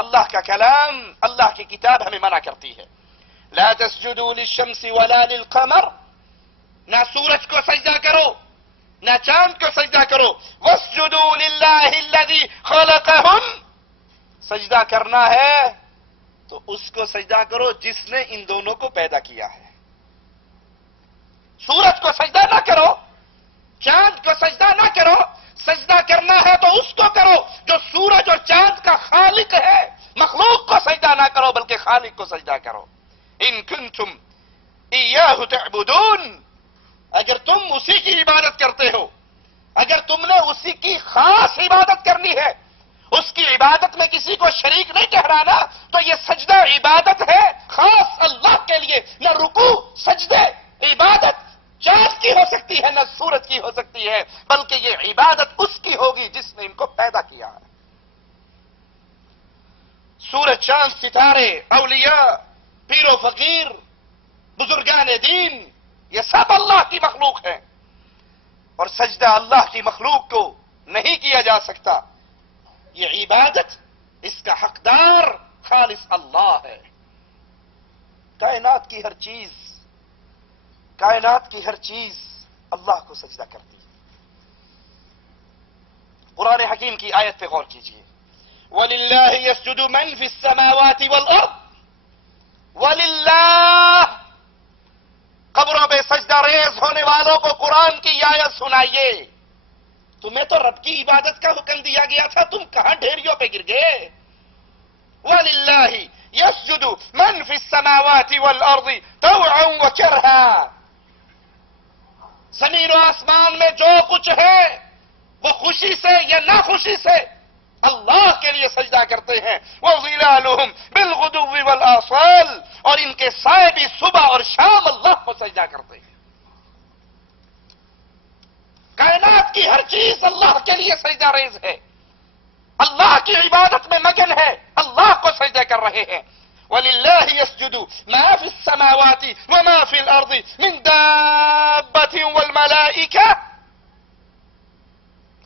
اللہ کا کلام، اللہ کی کتاب ہمیں منع کرتی ہے، لا تسجدوا للشمس ولا للقمر، نہ سورج کو سجدہ کرو نہ چاند کو سجدہ کرو، واسجدوا للہ الذی خلقہم، سجدہ کرنا ہے تو اس کو سجدہ کرو جس نے ان دونوں کو پیدا کیا ہے۔ سورج کو سجدہ نہ کرو، چاند کو سجدہ نہ کرو، سجدہ کرنا ہے تو اس کو کرو جو سورج اور چاند کا خالق ہے، مخلوق کو سجدہ نہ کرو بلکہ خالق کو سجدہ کرو۔ ان کنتم ایاہ تعبدون، اگر تم اسی کی عبادت کرتے ہو، اگر تم نے اسی کی خاص عبادت کرنی ہے، اس کی عبادت میں کسی کو شریک نہیں ٹھہرانا، تو یہ سجدہ عبادت ہے خاص اللہ کے لیے، نہ رکوع سجدے عبادت چاند کی ہو سکتی ہے نہ سورج کی ہو سکتی ہے، بلکہ یہ عبادت اس کی ہوگی جس نے ان کو پیدا کیا ہے۔ سورج، چاند، ستارے، اولیاء، پیر و فقیر، بزرگان دین، یہ سب اللہ کی مخلوق ہے، اور سجدہ اللہ کی مخلوق کو نہیں کیا جا سکتا۔ یہ عبادت، اس کا حقدار خالص اللہ ہے۔ کائنات کی ہر چیز اللہ کو سجدہ کرتی ہے۔ قرآن حکیم کی آیت پہ غور کیجئے، وَلِلَّهِ يَسْجُدُ مَنْ فِي السَّمَاوَاتِ وَالْأَرْضِ، وَلِلَّهِ، قبروں پہ سجدہ ریز ہونے والوں کو قرآن کی آیت سنائیے۔ تمہیں تو رب کی عبادت کا حکم دیا گیا تھا، تم کہاں ڈھیریوں پہ گر گئے؟ وَلِلَّهِ يَسْجُدُ مَنْ فِي السَّمَاوَاتِ وَالْأَرْضِ طَوْعًا وَكَرْهًا، زمین و آسمان میں جو کچھ ہے وہ خوشی سے یا ناخوشی سے اللہ کے لیے سجدہ کرتے ہیں۔ وَظِلَالُهُمْ بِالْغُدُوِّ وَالْآصَالِ، اور ان کے سائے بھی صبح اور شام اللہ کو سجدہ کرتے ہیں۔ کائنات کی ہر چیز اللہ کے لیے سجدہ ریز ہے، اللہ کی عبادت میں مگن ہے، اللہ کو سجدہ کر رہے ہیں۔ وَلِلَّهِ يَسْجُدُ مَا فِي السَّمَاوَاتِ وَمَا فِي الْأَرْضِ مِنْ دَابَّةٍ وَالْمَلَائِكَةِ،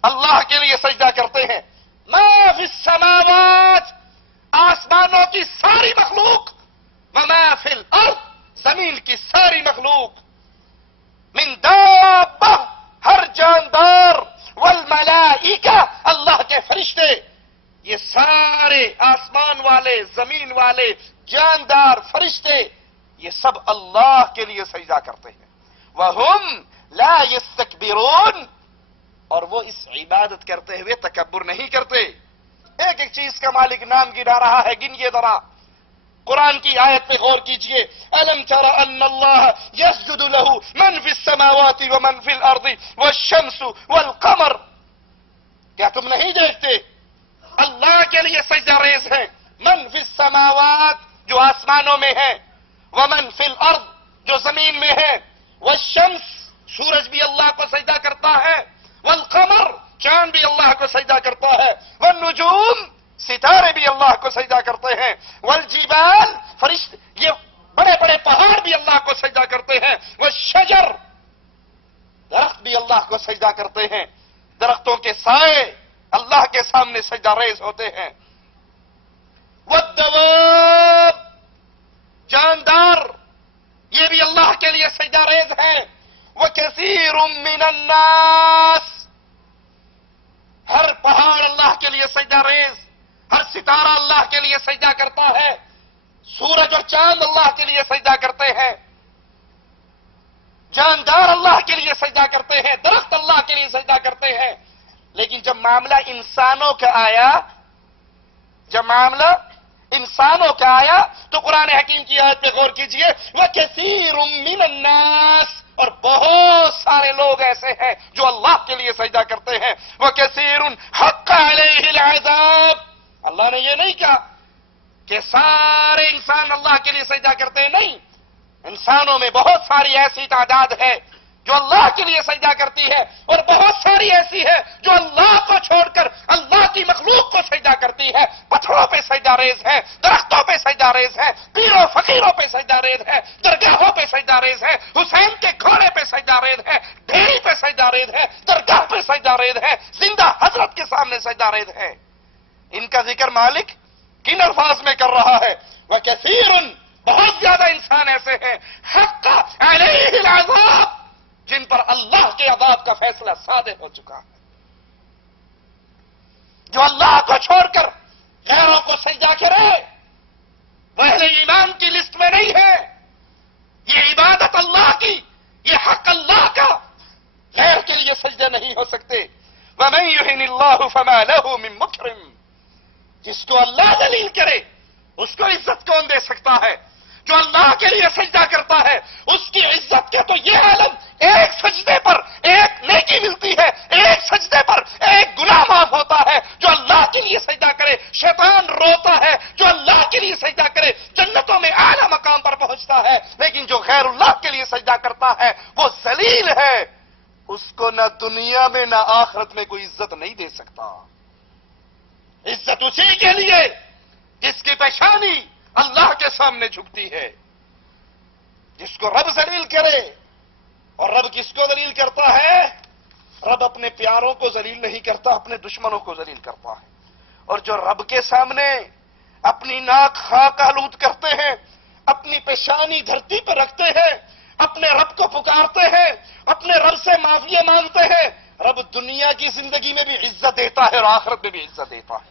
اللہ کے لیے سجدہ کرتے ہیں۔ ما فی السماوات، آسمانوں کی ساری مخلوق، وما فی الارض، زمین کی ساری مخلوق، من دابہ، ہر جاندار، والملائکہ، اللہ کے فرشتے، یہ سارے آسمان والے، زمین والے، جاندار، فرشتے، یہ سب اللہ کے لیے سجدہ کرتے ہیں۔ وَهُمْ لَا يَسْتَكْبِرُونَ، اور وہ اس عبادت کرتے ہوئے تکبر نہیں کرتے۔ ایک ایک چیز کا مالک نام گنا رہا ہے، گنیے ذرا، قرآن کی آیت پہ غور کیجئے۔ أَلَمْ تَرَ أَنَّ اللَّهَ يَسْجُدُ لَهُ مَنْ فِي السَّمَاوَاتِ وَمَنْ فِي الْأَرْضِ وَالشَّمْسُ وَالْقَمَرُ، کیا تم نہیں دیکھتے اللہ کے لیے سجدہ ریز ہے، من فی السماوات، جو آسمانوں میں ہے، ومن فی الارض، جو زمین میں ہے، والشمس، سورج بھی اللہ کو سجدہ کرتا ہے، والقمر، چاند بھی اللہ کو سجدہ کرتا ہے، والنجوم، ستارے بھی اللہ کو سجدہ کرتے ہیں، والجبال، فرشتے، یہ بڑے بڑے پہاڑ بھی اللہ کو سجدہ کرتے ہیں، والشجر، درخت بھی اللہ کو سجدہ کرتے ہیں، درختوں کے سائے اللہ کے سامنے سجدہ ریز ہوتے ہیں، والدواب، جاندار، یہ بھی اللہ کے لیے سجدہ ریز ہے، وَكَثِيرٌ مِّنَ النَّاسِ، ہر پہاڑ اللہ کے لیے سجدہ ریز، ہر ستارہ اللہ کے لیے سجدہ کرتا ہے، سورج اور چاند اللہ کے لیے سجدہ کرتے ہیں، جاندار اللہ کے لیے سجدہ کرتے ہیں، درخت اللہ کے لیے سجدہ کرتے ہیں۔ لیکن جب معاملہ انسانوں کا آیا تو قرآن حکیم کی آیت پہ غور کیجئے، وَكَثِيرٌ مِّنَ النَّاسِ، اور بہت سارے لوگ ایسے ہیں جو اللہ کے لیے سجدہ کرتے ہیں، وَكَثِيرٌ حَقَّ عَلَيْهِ الْعَذَابُ، اللہ نے یہ نہیں کہا کہ سارے انسان اللہ کے لیے سجدہ کرتے ہیں، نہیں، انسانوں میں بہت ساری ایسی تعداد ہے جو اللہ کے لیے سجدہ کرتی ہے، اور بہت ساری ایسی ہے جو اللہ کو چھوڑ کر اللہ کی مخلوق کو سجدہ کرتی ہے، پتھروں پہ سجدہ ریز ہے، درختوں پہ سجدہ ریز ہے، پیروں فقیروں پہ سجدہ ریز ہے، درگاہوں پہ سجدہ ریز ہے، حسین کے گھوڑے پہ سجدہ ریز ہے، ڈھیری پہ سجدہ ریز ہے، درگاہ پہ سجدہ ریز ہے، زندہ حضرت کے سامنے سجدہ ریز ہے۔ ان کا ذکر مالک کن الفاظ میں کر رہا ہے؟ وَكَثِيرٌ بہت زیادہ انسان ایسے ہیں حق علیہ العذاب جن پر اللہ کے عذاب کا فیصلہ صادر ہو چکا ہے، جو اللہ کو چھوڑ کر غیروں کو سجدہ کرے وہ اہل ایمان کی لسٹ میں نہیں ہے۔ یہ عبادت اللہ کی، یہ حق اللہ کا، غیر کے لیے سجدے نہیں ہو سکتے۔ وَمَن يُهِنِ اللَّهُ فَمَا لَهُ مِن مُكْرِمٍ جس کو اللہ ذلیل کرے اس کو عزت کون دے سکتا ہے؟ جو اللہ کے لیے سجدہ کرتا ہے اس کی عزت کے تو یہ عالم، ایک سجدے پر ایک نیکی ملتی ہے، ایک سجدے پر ایک گناہ معاف ہوتا ہے۔ جو اللہ کے لیے سجدہ کرے شیطان روتا ہے، جو اللہ کے لیے سجدہ کرے جنتوں میں اعلیٰ مقام پر پہنچتا ہے، لیکن جو غیر اللہ کے لیے سجدہ کرتا ہے وہ ذلیل ہے، اس کو نہ دنیا میں نہ آخرت میں کوئی عزت نہیں دے سکتا۔ عزت اسی کے لیے جس کی پیشانی اللہ کے سامنے جھکتی ہے، جس کو رب ذلیل کرے۔ اور رب کس کو ذلیل کرتا ہے؟ رب اپنے پیاروں کو ذلیل نہیں کرتا، اپنے دشمنوں کو ذلیل کرتا ہے۔ اور جو رب کے سامنے اپنی ناک خاک آلود کرتے ہیں، اپنی پیشانی دھرتی پر رکھتے ہیں، اپنے رب کو پکارتے ہیں، اپنے رب سے معافی مانگتے ہیں، رب دنیا کی زندگی میں بھی عزت دیتا ہے اور آخرت میں بھی عزت دیتا ہے۔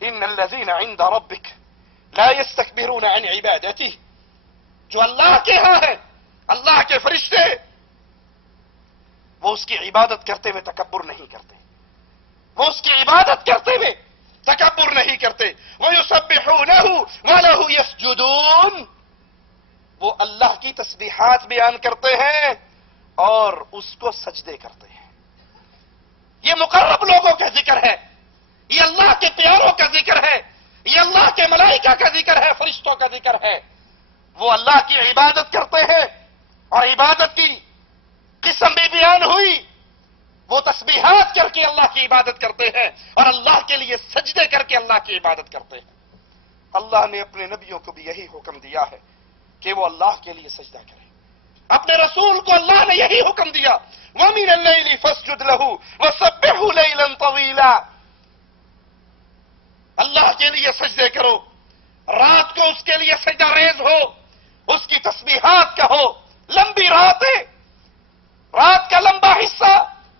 ان الذين عند ربك لا يستكبرون عن عبادته جو اللہ کے ہاں ہے، اللہ کے فرشتے، وہ اس کی عبادت کرتے ہوئے تکبر نہیں کرتے، وہ اس کی عبادت کرتے ہوئے تکبر نہیں کرتے۔ وَيُسَبِّحُونَهُ وَلَهُ يَسْجُدُونَ وہ اللہ کی تسبیحات بیان کرتے ہیں اور اس کو سجدے کرتے ہیں۔ یہ مقرب لوگوں کا ذکر ہے، یہ اللہ کے پیاروں کا ذکر ہے، یہ اللہ کے ملائکہ کا ذکر ہے، فرشتوں کا ذکر ہے۔ وہ اللہ کی عبادت کرتے ہیں اور عبادت کی قسم بھی بیان ہوئی، وہ تسبیحات کر کے اللہ کی عبادت کرتے ہیں اور اللہ کے لیے سجدے کر کے اللہ کی عبادت کرتے ہیں۔ اللہ نے اپنے نبیوں کو بھی یہی حکم دیا ہے کہ وہ اللہ کے لیے سجدہ کریں، اپنے رسول کو اللہ نے یہی حکم دیا وَمِنَ اللَّيْلِ فَاسْجُدْ لَهُ وَسَبِّحْهُ لَيْلًا طَوِيلًا اللہ کے لیے سجدے کرو، رات کو اس کے لیے سجدہ ریز ہو، اس کی تسبیحات کہو، لمبی راتیں، رات کا لمبا حصہ،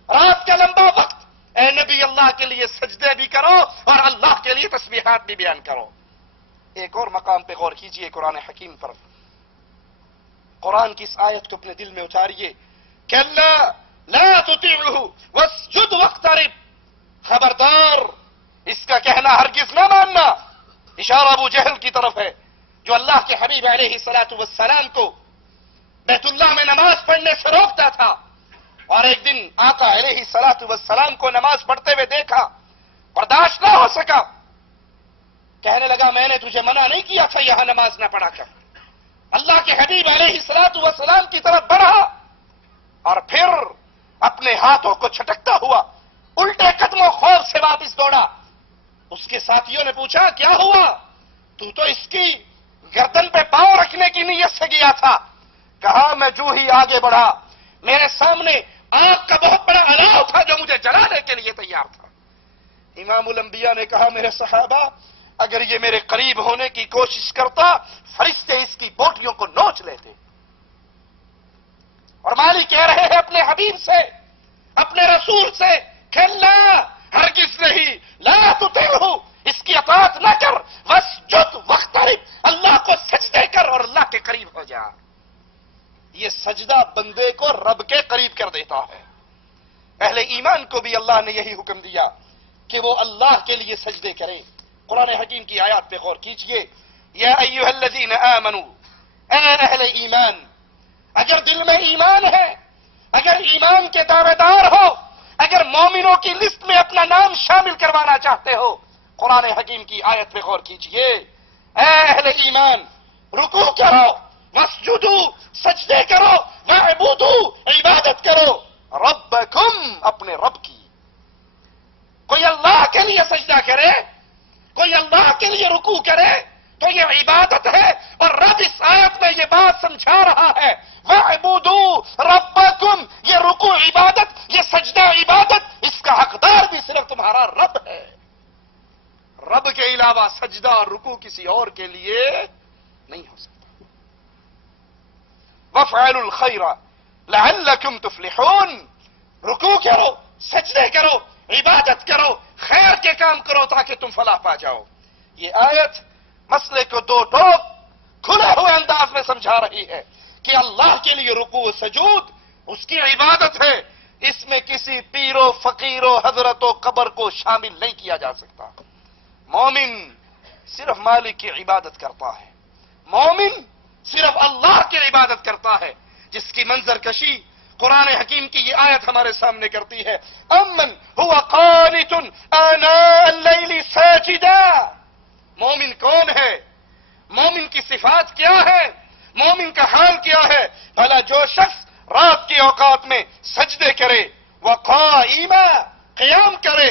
رات کا لمبا وقت، اے نبی اللہ کے لیے سجدے بھی کرو اور اللہ کے لیے تسبیحات بھی بیان کرو۔ ایک اور مقام پہ غور کیجئے قرآن حکیم پر، قرآن کی اس آیت کو اپنے دل میں اتاریے کَلَّا لَا تُطِعْهُ وَاسْجُدْ وَاقْتَرِبْ خبردار اس کا کہنا ہرگز نہ ماننا، اشارہ ابو جہل کی طرف ہے جو اللہ کے حبیب علیہ الصلوۃ والسلام کو بیت اللہ میں نماز پڑھنے سے روکتا تھا، اور ایک دن آقا علیہ الصلوۃ والسلام کو نماز پڑھتے ہوئے دیکھا، برداشت نہ ہو سکا، کہنے لگا میں نے تجھے منع نہیں کیا تھا یہاں نماز نہ پڑھا کر۔ اللہ کے حبیب علیہ الصلوۃ والسلام کی طرف بڑھا اور پھر اپنے ہاتھوں کو چھٹکتا ہوا الٹے قدموں خوف سے واپس دوڑا۔ اس کے ساتھیوں نے پوچھا کیا ہوا؟ تو اس کی گردن پہ پاؤں رکھنے کی نیت سے گیا تھا۔ کہا میں جو ہی آگے بڑھا میرے سامنے آگ کا بہت بڑا الاؤ تھا جو مجھے جلانے کے لیے تیار تھا۔ امام الانبیاء نے کہا میرے صحابہ اگر یہ میرے قریب ہونے کی کوشش کرتا فرشتے اس کی بوٹیوں کو نوچ لیتے۔ اور مالک کہہ رہے ہیں اپنے حبیب سے، اپنے رسول سے، کھلا ہرگز نہیں، لا تطعہ اس کی اطاعت نہ کر، واسجد واقترب اللہ کو سجدے کر اور اللہ کے قریب ہو جا۔ یہ سجدہ بندے کو رب کے قریب کر دیتا ہے۔ اہل ایمان کو بھی اللہ نے یہی حکم دیا کہ وہ اللہ کے لیے سجدے کریں۔ قرآن حکیم کی آیات پہ غور کیجئے، یا ایھا الذین آمنوا اے اہل ایمان، اگر دل میں ایمان ہے، اگر ایمان کے دعوے دار ہو، اگر مومنوں کی لسٹ میں اپنا نام شامل کروانا چاہتے ہو، قرآن حکیم کی آیت پہ غور کیجئے، اے اہل ایمان رکوع کرو، واسجدوا سجدے کرو، واعبدوا عبادت کرو، ربکم اپنے رب کی۔ کوئی اللہ کے لیے سجدہ کرے، کوئی اللہ کے لیے رکوع کرے تو یہ عبادت ہے، اور رب اس آیت میں یہ بات سمجھا رہا ہے وَاعْبُدُوا رَبَّكُمْ، یہ رکوع عبادت، یہ سجدہ عبادت، اس کا حقدار بھی صرف تمہارا رب ہے۔ رب کے علاوہ سجدہ اور رکوع کسی اور کے لیے نہیں ہو سکتا۔ وَافْعَلُوا الْخَيْرَ لَعَلَّكُمْ تُفْلِحُونَ، رکوع کرو، سجدے کرو، عبادت کرو، خیر کے کام کرو تاکہ تم فلاح پا جاؤ۔ یہ آیت مسئلے کو دو ٹوک کھلے ہوئے انداز میں سمجھا رہی ہے کہ اللہ کے لیے رکوع و سجود اس کی عبادت ہے، اس میں کسی پیر و فقیر و حضرت و قبر کو شامل نہیں کیا جا سکتا۔ مومن صرف مالک کی عبادت کرتا ہے، مومن صرف اللہ کی عبادت کرتا ہے، جس کی منظر کشی قرآن حکیم کی یہ آیت ہمارے سامنے کرتی ہے۔ امن هو قانت آناء اللیل ساجدا، مومن کون ہے؟ مومن کی صفات کیا ہے؟ مومن کا حال کیا ہے؟ بھلا جو شخص رات کے اوقات میں سجدے کرے، وقائما، قیام کرے،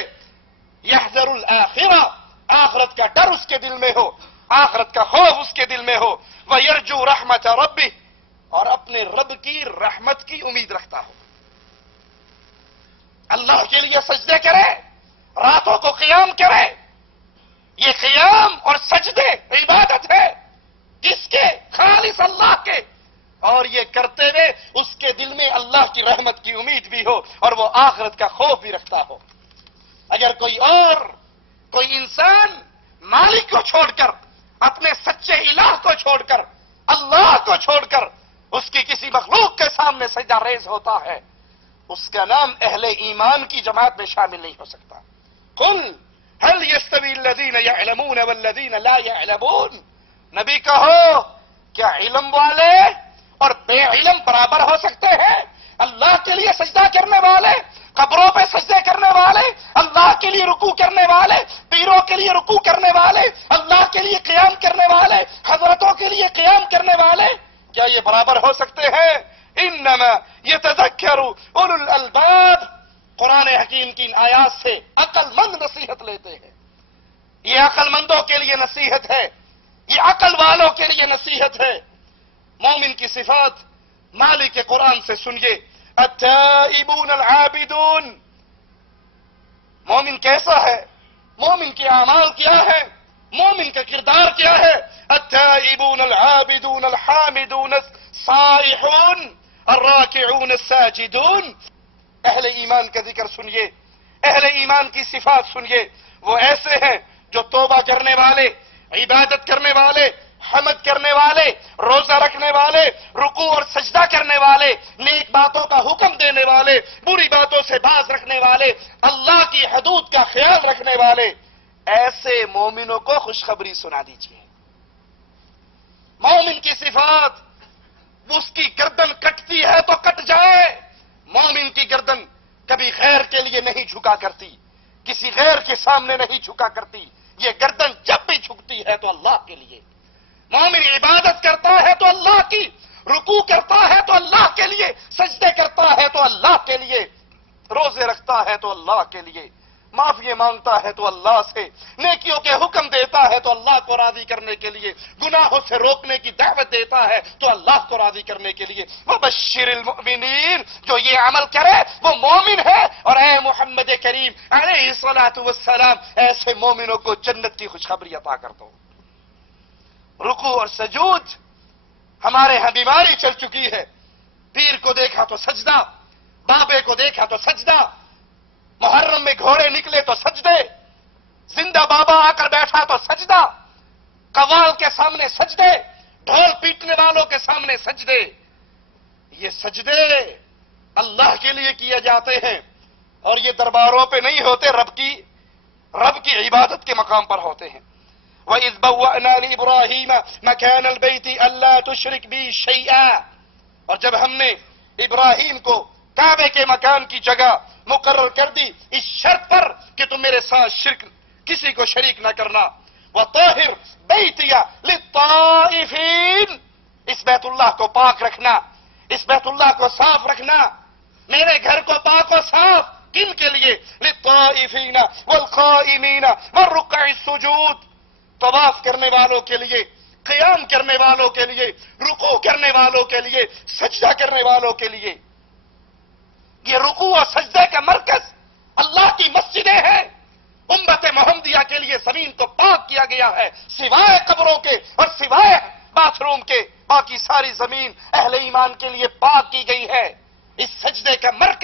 یحذر الآخرہ، آخرت کا ڈر اس کے دل میں ہو، آخرت کا خوف اس کے دل میں ہو، وَيَرْجُو رَحْمَةَ رَبِّهِ، اور اپنے رب کی رحمت کی امید رکھتا ہو، اللہ کے لیے سجدے کرے، راتوں کو قیام کرے۔ یہ قیام اور سجدے عبادت ہے، کس کے؟ خالص اللہ کے، اور یہ کرتے ہوئے اس کے دل میں اللہ کی رحمت کی امید بھی ہو اور وہ آخرت کا خوف بھی رکھتا ہو۔ اگر کوئی انسان مالک کو چھوڑ کر، اپنے سچے الہ کو چھوڑ کر، اللہ کو چھوڑ کر اس کی کسی مخلوق کے سامنے سجدہ ریز ہوتا ہے، اس کا نام اہل ایمان کی جماعت میں شامل نہیں ہو سکتا۔ قل هل يستوي الذين يعلمون والذين لا يعلمون، نبی کہو کیا علم والے اور بے علم برابر ہو سکتے ہیں؟ اللہ کے لیے سجدہ کرنے والے، قبروں پہ سجدے کرنے والے، اللہ کے لیے رکوع کرنے والے، پیروں کے لیے رکوع کرنے والے، اللہ کے لیے قیام کرنے والے، حضرتوں کے لیے قیام کرنے والے، کیا یہ برابر ہو سکتے ہیں؟ انما يتذكر اولو الالباب، قرآن حکیم کی ان آیات سے عقل مند نصیحت لیتے ہیں۔ یہ عقل مندوں کے لیے نصیحت ہے، یہ عقل والوں کے لیے نصیحت ہے۔ مومن کی صفات مالک کے قرآن سے سنیے، التائبون العابدون، مومن کیسا ہے؟ مومن کے اعمال کیا ہے؟ مومن کا کردار کیا ہے؟ التائبون العابدون الحامدون الصائحون الراکعون الساجدون۔ اہل ایمان کا ذکر سنیے، اہل ایمان کی صفات سنیے، وہ ایسے ہیں جو توبہ کرنے والے، عبادت کرنے والے، حمد کرنے والے، روزہ رکھنے والے، رکوع اور سجدہ کرنے والے، نیک باتوں کا حکم دینے والے، بری باتوں سے باز رکھنے والے، اللہ کی حدود کا خیال رکھنے والے، ایسے مومنوں کو خوشخبری سنا دیجیے۔ مومن کی صفات، اس کی گردن کٹتی ہے تو کٹ جائے، مومن کی گردن کبھی غیر کے لیے نہیں جھکا کرتی، کسی غیر کے سامنے نہیں جھکا کرتی، یہ گردن جب بھی جھکتی ہے تو اللہ کے لیے۔ مومن عبادت کرتا ہے تو اللہ کی، رکوع کرتا ہے تو اللہ کے لیے، سجدے کرتا ہے تو اللہ کے لیے، روزے رکھتا ہے تو اللہ کے لیے، معافی مانگتا ہے تو اللہ سے، نیکیوں کے حکم دیتا ہے تو اللہ کو راضی کرنے کے لیے، گناہوں سے روکنے کی دعوت دیتا ہے تو اللہ کو راضی کرنے کے لیے۔ وبشر المؤمنین، جو یہ عمل کرے وہ مومن ہے، اور اے محمد کریم علیہ الصلوۃ والسلام ایسے مومنوں کو جنت کی خوشخبری عطا کر دو۔ رکوع اور سجود ہمارے ہاں بیماری چل چکی ہے، پیر کو دیکھا تو سجدہ، بابے کو دیکھا تو سجدہ، محرم میں گھوڑے نکلے تو سجدے، زندہ بابا آ کر بیٹھا تو سجدہ، قوال کے سامنے سجدے، ڈھول پیٹنے والوں کے سامنے سجدے۔ یہ سجدے اللہ کے لیے کیے جاتے ہیں، اور یہ درباروں پہ نہیں ہوتے، رب کی عبادت کے مقام پر ہوتے ہیں۔ وَإِذْ بَوَّأْنَا لِإِبْرَاهِيمَ مَكَانَ الْبَيْتِ أَلَّا تُشْرِكْ بِي شَيْئًا، اور جب ہم نے ابراہیم کو کعبے کے مکان کی جگہ مقرر کر دی اس شرط پر کہ تم میرے ساتھ شرک کسی کو شریک نہ کرنا، وَطَاهِرْ بَيْتِيَ لِلطَّائِفِينَ، اس بیت اللہ کو پاک رکھنا، اس بیت اللہ کو صاف رکھنا، میرے گھر کو پاک و صاف، کن کے لیے؟ لِلطَّائِفِينَ وَالْقَائِمِينَ وَالرُّكَّعِ السُّجُودِ، طواف کرنے والوں کے لیے، قیام کرنے والوں کے لیے، رکوع کرنے والوں کے لیے، سجدہ کرنے والوں کے لیے۔ یہ رکوع اور سجدے کا مرکز اللہ کی مسجدیں ہیں، امت محمدیہ کے لیے زمین کو پاک کیا گیا ہے، سوائے قبروں کے اور سوائے باتھ روم کے، باقی ساری زمین اہل ایمان کے لیے پاک کی گئی ہے۔ اس سجدے کا مرکز